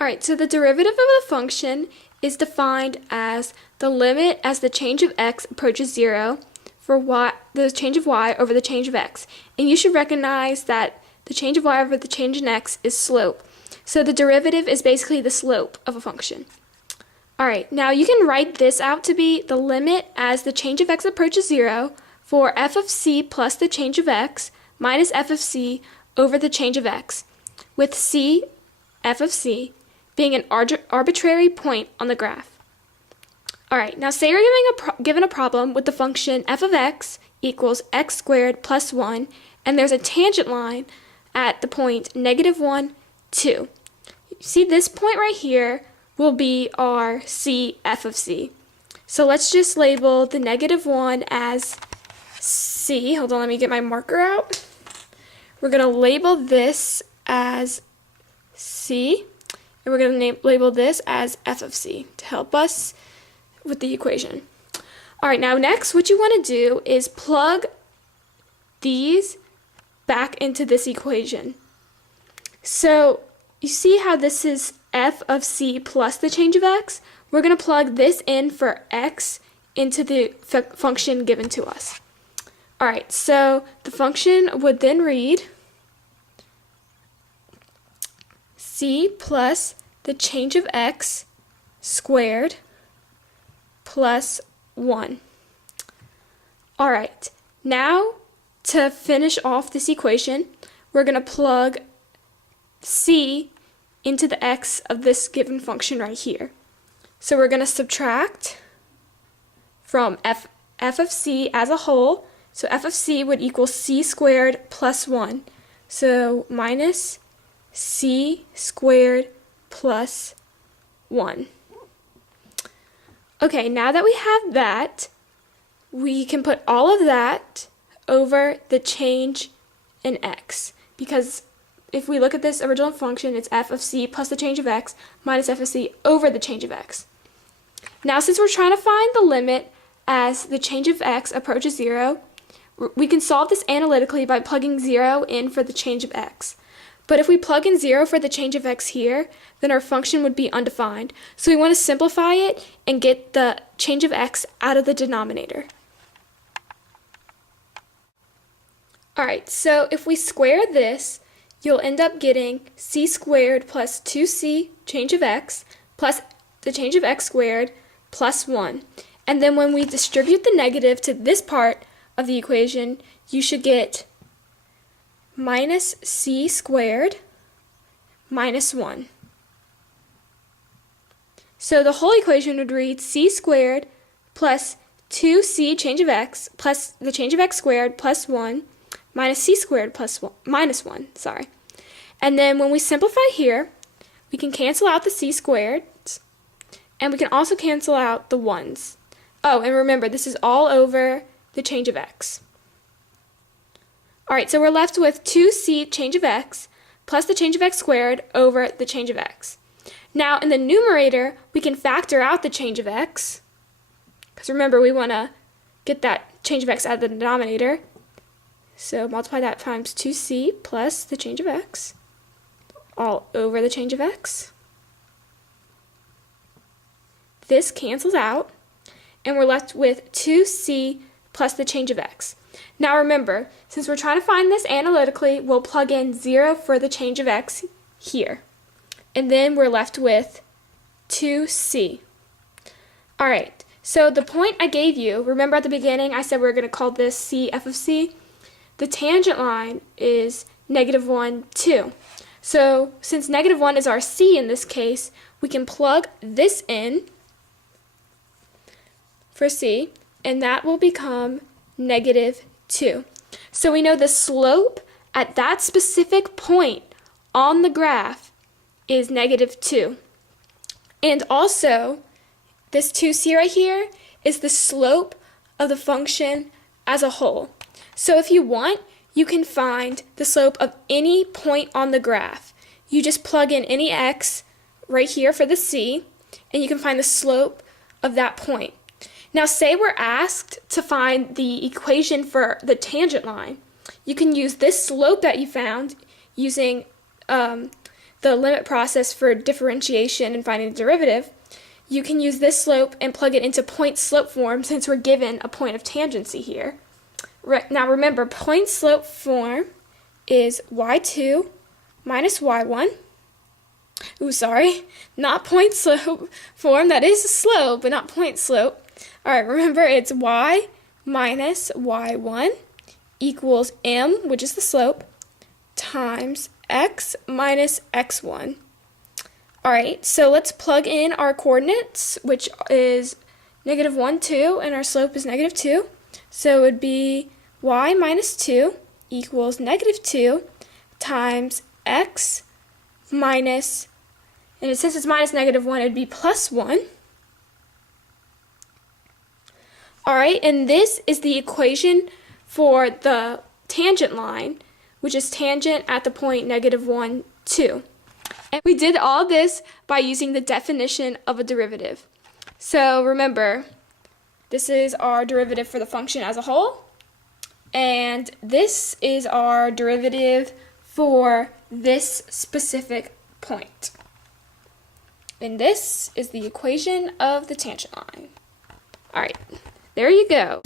Alright, so the derivative of a function is defined as the limit as the change of x approaches 0 for y, the change of y over the change of x. And you should recognize that the change of y over the change in x is slope. So the derivative is basically the slope of a function. Alright, now you can write this out to be the limit as the change of x approaches 0 for f of c plus the change of x minus f of c over the change of x, with c, f of c, being an arbitrary point on the graph. Alright, now say you're given a problem with the function f of x equals x squared plus 1, and there's a tangent line at the point -1, 2. See, this point right here will be our c, f of c. So let's just label the -1 as c. Hold on, let me get my marker out. We're going to label this as c, and we're going to label this as f of c to help us with the equation. Alright, now next what you want to do is plug these back into this equation. So you see how this is f of c plus the change of x? We're going to plug this in for x into the function given to us. Alright, so the function would then read c plus the change of x squared plus 1. Alright, now to finish off this equation, we're going to plug c into the x of this given function right here. So we're going to subtract from f of c as a whole. So f of c would equal c squared plus 1. So minus c squared plus 1. Okay, now that we have that, we can put all of that over the change in x, because if we look at this original function, it's f of c plus the change of x minus f of c over the change of x. Now, since we're trying to find the limit as the change of x approaches 0, we can solve this analytically by plugging 0 in for the change of x. But if we plug in 0 for the change of x here, then our function would be undefined. So we want to simplify it and get the change of x out of the denominator. Alright, so if we square this, you'll end up getting c squared plus 2c change of x plus the change of x squared plus 1. And then when we distribute the negative to this part of the equation, you should get minus c squared minus 1. So the whole equation would read c squared plus 2c change of x plus the change of x squared plus 1 minus c squared plus 1, minus 1, sorry. And then when we simplify here, we can cancel out the c squared, and we can also cancel out the 1's. Oh, and remember, this is all over the change of x. Alright, so we're left with 2c change of x plus the change of x squared over the change of x. Now, in the numerator, we can factor out the change of x, because remember, we want to get that change of x out of the denominator. So multiply that times 2c plus the change of x, all over the change of x. This cancels out, and we're left with 2c plus the change of x. Now remember, since we're trying to find this analytically, we'll plug in 0 for the change of x here. And then we're left with 2c. Alright, so the point I gave you, remember at the beginning I said we were going to call this c f of c? The tangent line is -1, 2. So since -1 is our c in this case, we can plug this in for c, and that will become -2. So we know the slope at that specific point on the graph is -2. And also, this 2c right here is the slope of the function as a whole. So if you want, you can find the slope of any point on the graph. You just plug in any x right here for the c, and you can find the slope of that point. Now say we're asked to find the equation for the tangent line. You can use this slope that you found using the limit process for differentiation and finding the derivative, you can use this slope and plug it into point slope form since we're given a point of tangency here. Now remember, point slope form is y2 minus y1. Ooh, sorry, not point slope form. That is a slope, but not point slope. All right, remember it's y minus y1 equals m, which is the slope, times x minus x1. All right, so let's plug in our coordinates, which is negative 1, 2, and our slope is negative 2. So it would be y minus 2 equals negative 2 times x minus, and since it's minus negative 1, it would be plus 1. All right, and this is the equation for the tangent line, which is tangent at the point negative 1, 2. And we did all this by using the definition of a derivative. So remember, this is our derivative for the function as a whole, and this is our derivative for this specific point. And this is the equation of the tangent line. All right, there you go.